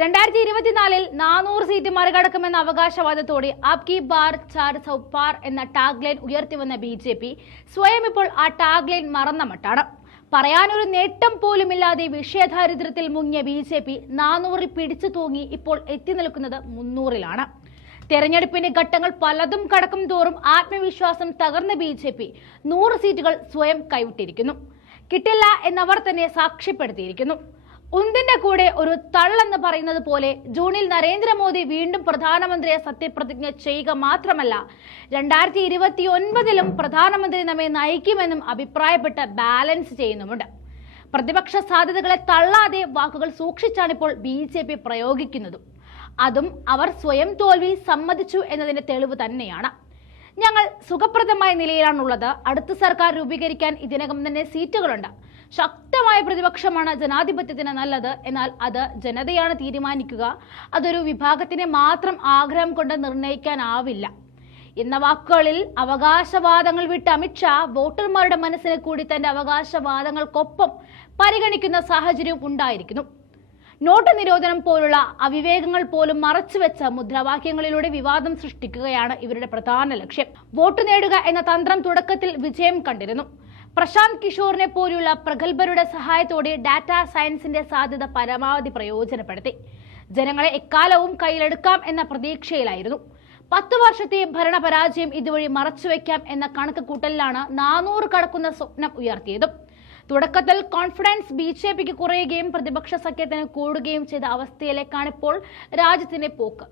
2024 400 seat മറികടക്കുമെന്ന അവകാശവാദത്തോടെ അബ് കി bar 400 പാർ എന്ന tagline ഉയർത്തിവന്ന BJP. സ്വയം ഇപ്പോൾ ആ ടാഗ്ലൈൻ മറന്ന മട്ടാണ്. പറയാനൊരു നേട്ടം പോലുമില്ലാതെ വിഷയദാരിദ്ര്യത്തിൽ മുങ്ങിയ ബി.ജെ.പി. 400-ൽ പിടിച്ചു തൂങ്ങി ഇപ്പോൾ എത്തി നിൽക്കുന്നത് 300-ലാണ്. തെരഞ്ഞെടുപ്പിന്റെ ഘട്ടങ്ങൾ പലതും കടക്കും തോറും ആത്മവിശ്വാസം തകർന്ന ബി.ജെ.പി. 100 സീറ്റുകൾ സ്വയം കൈവിട്ടിരിക്കുന്നു. കിട്ടില്ല എന്നവർ തന്നെ സാക്ഷ്യപ്പെടുത്തിയിരിക്കുന്നു. ഉന്തിന്റെ കൂടെ ഒരു തള്ളെന്ന് പറയുന്നത് പോലെ ജൂണിൽ നരേന്ദ്രമോദി വീണ്ടും പ്രധാനമന്ത്രിയെ സത്യപ്രതിജ്ഞ ചെയ്യുക മാത്രമല്ല 2029-ലും പ്രധാനമന്ത്രി നമ്മെ നയിക്കുമെന്നും അഭിപ്രായപ്പെട്ട് ബാലൻസ് ചെയ്യുന്നുമുണ്ട്. പ്രതിപക്ഷ സാധ്യതകളെ തള്ളാതെ വാക്കുകൾ സൂക്ഷിച്ചാണിപ്പോൾ ബി.ജെ.പി. പ്രയോഗിക്കുന്നതും. അതും അവർ സ്വയം തോൽവി സമ്മതിച്ചു എന്നതിന്റെ തെളിവ് തന്നെയാണ്. ഞങ്ങൾ സുഖപ്രദമായ നിലയിലാണുള്ളത്. അടുത്ത സർക്കാർ രൂപീകരിക്കാൻ ഇതിനകം തന്നെ സീറ്റുകളുണ്ട്. ശക്തമായ പ്രതിപക്ഷമാണ് ജനാധിപത്യത്തിന് നല്ലത്. എന്നാൽ അത് ജനതയാണ് തീരുമാനിക്കുക. അതൊരു വിഭാഗത്തിനെ മാത്രം ആഗ്രഹം കൊണ്ട് നിർണ്ണയിക്കാനാവില്ല എന്ന വാക്കുകളിൽ അവകാശവാദങ്ങൾ വിട്ട അമിത്ഷാ വോട്ടർമാരുടെ മനസ്സിനെ കൂടി തന്റെ അവകാശവാദങ്ങൾക്കൊപ്പം പരിഗണിക്കുന്ന സാഹചര്യം ഉണ്ടായിരിക്കുന്നു. നോട്ട് നിരോധനം പോലുള്ള അവിവേകങ്ങൾ പോലും മറച്ചുവെച്ച മുദ്രാവാക്യങ്ങളിലൂടെ വിവാദം സൃഷ്ടിക്കുകയാണ് ഇവരുടെ പ്രധാന ലക്ഷ്യം. വോട്ട് നേടുക എന്ന തന്ത്രം തുടക്കത്തിൽ വിജയം കണ്ടിരുന്നു. പ്രശാന്ത് കിഷോറിനെ പോലുള്ള പ്രഗത്ഭരുടെ സഹായത്തോടെ ഡാറ്റാ സയൻസിന്റെ സാധ്യത പരമാവധി പ്രയോജനപ്പെടുത്തി ജനങ്ങളെ എക്കാലവും കയ്യിലെടുക്കാം എന്ന പ്രതീക്ഷയിലായിരുന്നു. 10 വർഷത്തെ ഭരണപരാജയം ഇതുവഴി മറച്ചുവെക്കാം എന്ന കണക്ക് കൂട്ടലിലാണ് 400 കടക്കുന്ന സ്വപ്നം ഉയർത്തിയതും. തുടക്കത്തിൽ കോൺഫിഡൻസ് ബി.ജെ.പിക്ക് കുറയുകയും പ്രതിപക്ഷ സഖ്യത്തിന് കൂടുകയും ചെയ്ത അവസ്ഥയിലേക്കാണിപ്പോൾ രാജ്യത്തിന്റെ പോക്ക്.